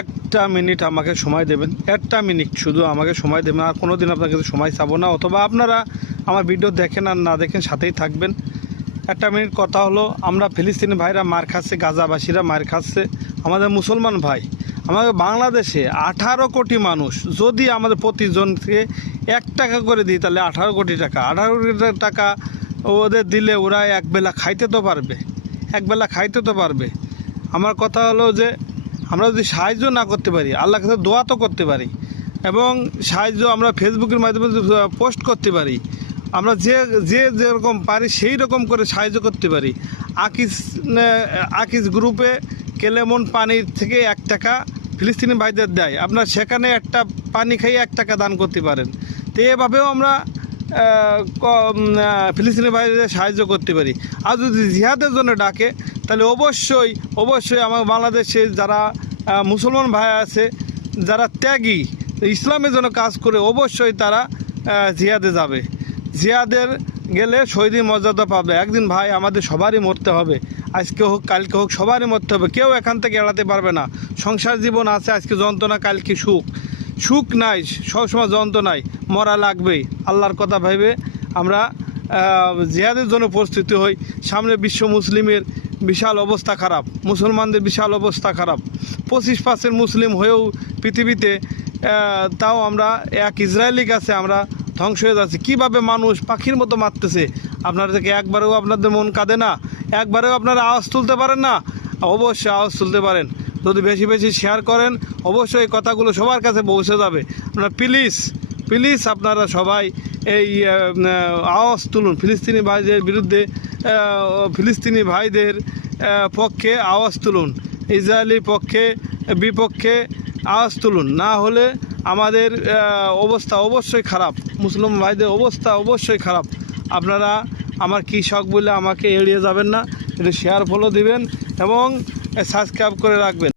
একটা মিনিট আমাকে সময় দেবেন, একটা মিনিট শুধু আমাকে সময় দেবেন। আর কোনো দিন আপনার কাছে সময় চাবো না, অথবা আপনারা আমার ভিডিও দেখেন আর না দেখেন সাথেই থাকবেন। একটা মিনিট কথা হলো, আমরা ফিলিস্তিনি ভাইরা মার খাচ্ছে, গাজাবাসীরা মার খাচ্ছে, আমাদের মুসলমান ভাই, আমাদের বাংলাদেশে 18 কোটি মানুষ, যদি আমাদের প্রতিজনকে 1 টাকা করে দিই তাহলে 18 কোটি টাকা, 18 কোটি টাকা ওদের দিলে ওরা একবেলা খাইতে তো পারবে, একবেলা খাইতে তো পারবে। আমার কথা হলো যে আমরা যদি সাহায্য না করতে পারি, আল্লাহর কাছে দোয়া তো করতে পারি, এবং সাহায্য আমরা ফেসবুকের মাধ্যমে পোস্ট করতে পারি, আমরা যে যে যেরকম পারি সেই রকম করে সাহায্য করতে পারি। আকিস গ্রুপে কেলেমন পানির থেকে 1 টাকা ফিলিস্তিনি ভাইদের দেয়, আপনার সেখানে একটা পানি খাইয়ে 1 টাকা দান করতে পারেন। তো এভাবেও আমরা ফিলিস্তিনি ভাইদের সাহায্য করতে পারি। আর যদি জিহাদের জন্য ডাকে তাহলে অবশ্যই অবশ্যই আমার বাংলাদেশে যারা মুসলমান ভাই আছে, যারা ত্যাগী, ইসলামের জন্য কাজ করে, অবশ্যই তারা জিহাদে যাবে। জিহাদের গেলে শহীদ মর্যাদা পাবে। একদিন ভাই আমাদের সবারই মরতে হবে, আজকে হোক কালকে হোক সবারই মরতে হবে, কেউ এখান থেকে এড়াতে পারবে না। সংসার জীবন আছে, আজকে যন্ত্রণা কালকে সুখ, সুখ নাই সবসময় যন্ত্রণাই, মরা লাগবেই। আল্লাহর কথা ভেবে আমরা জিহাদের জন্য প্রস্তুতি হই। সামনে বিশ্ব মুসলিমের বিশাল অবস্থা খারাপ, মুসলমানদের বিশাল অবস্থা খারাপ। 25% মুসলিম হয়েও পৃথিবীতে তাও আমরা এক ইসরায়েলি কাছে আমরা ধ্বংস হয়ে যাচ্ছি। কীভাবে মানুষ পাখির মতো মারতেছে, আপনারা থেকে একবারেও আপনাদের মন কাঁদে না? একবারেও আপনারা আওয়াজ তুলতে পারেন না? অবশ্যই আওয়াজ তুলতে পারেন, যদি বেশি বেশি শেয়ার করেন অবশ্যই এই কথাগুলো সবার কাছে পৌঁছে যাবে। আপনারা প্লিজ প্লিজ আপনারা সবাই এই আওয়াজ তুলুন, ফিলিস্তিনি ভাইদের বিরুদ্ধে, ফিলিস্তিনি ভাইদের পক্ষে আওয়াজ তুলুন, ইসরায়েলি বিপক্ষে আওয়াজ তুলুন। না হলে আমাদের অবস্থা অবশ্যই খারাপ, মুসলিম ভাইদের অবস্থা অবশ্যই খারাপ। আপনারা আমার কী শখ বলে আমাকে এড়িয়ে যাবেন না, এটা শেয়ার ফলো দিবেন এবং সাবস্ক্রাইব করে রাখবেন।